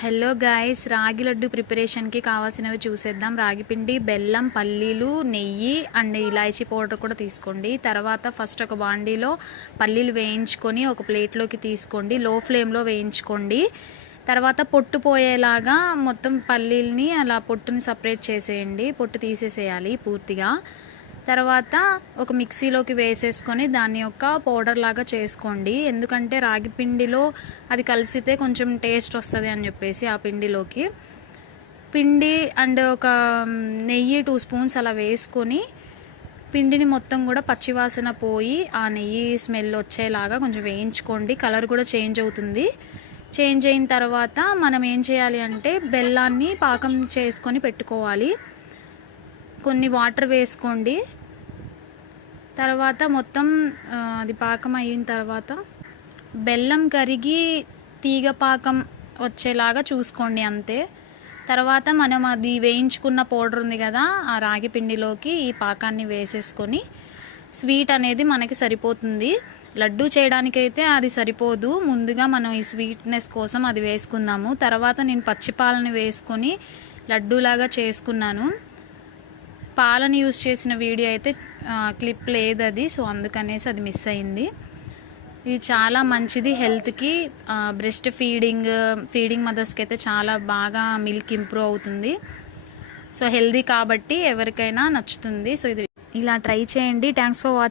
Hello guys, రాగి లడ్డు ప్రిపరేషన్కి కావాల్సినవి చూసేద్దాం. రాగి పిండి, బెల్లం, పల్లీలు, నెయ్యి అండ్ ఇలాచీ పౌడర్ కూడా తీసుకోండి. తర్వాత ఫస్ట్ ఒక బాండీలో పల్లీలు వేయించుకొని ఒక ప్లేట్లోకి తీసుకోండి. లో ఫ్లేమ్లో వేయించుకోండి. తర్వాత పొట్టు పోయేలాగా మొత్తం పల్లీలని అలా పొట్టుని సపరేట్ చేసేయండి. పొట్టు తీసేసేయాలి పూర్తిగా. తర్వాత ఒక మిక్సీలోకి వేసేసుకొని దాని యొక్క పౌడర్ లాగా చేసుకోండి. ఎందుకంటే రాగి పిండిలో అది కలిసితే కొంచెం టేస్ట్ వస్తుంది అని చెప్పేసి ఆ పిండిలోకి పిండి అండ్ ఒక నెయ్యి 2 స్పూన్స్ అలా వేసుకొని పిండిని మొత్తం కూడా పచ్చివాసన పోయి ఆ నెయ్యి స్మెల్ వచ్చేలాగా కొంచెం వేయించుకోండి. కలర్ కూడా చేంజ్ అవుతుంది. చేంజ్ అయిన తర్వాత మనం ఏం చేయాలి అంటే బెల్లాన్ని పాకం చేసుకొని పెట్టుకోవాలి. కొన్ని వాటర్ వేసుకోండి. తర్వాత మొత్తం అది పాకం అయిన తర్వాత బెల్లం కరిగి తీగ పాకం వచ్చేలాగా చూసుకోండి అంతే. తర్వాత మనం అది వేయించుకున్న పౌడర్ ఉంది కదా, ఆ రాగి పిండిలోకి ఈ పాకాన్ని వేసేసుకొని స్వీట్ అనేది మనకి సరిపోతుంది. లడ్డు చేయడానికైతే అది సరిపోదు. ముందుగా మనం ఈ స్వీట్నెస్ కోసం అది వేసుకుందాము. తర్వాత నేను పచ్చిపాలని వేసుకొని లడ్డూలాగా చేసుకున్నాను. పాలను యూస్ చేసిన వీడియో అయితే క్లిప్ లేదు అది, సో అందుకనేసి అది మిస్ అయింది. ఇది చాలా మంచిది హెల్త్కి. బ్రెస్ట్ ఫీడింగ్ మదర్స్కి అయితే చాలా బాగా మిల్క్ ఇంప్రూవ్ అవుతుంది. సో హెల్దీ కాబట్టి ఎవరికైనా నచ్చుతుంది. సో ఇది ఇలా ట్రై చేయండి. Thanks for watching.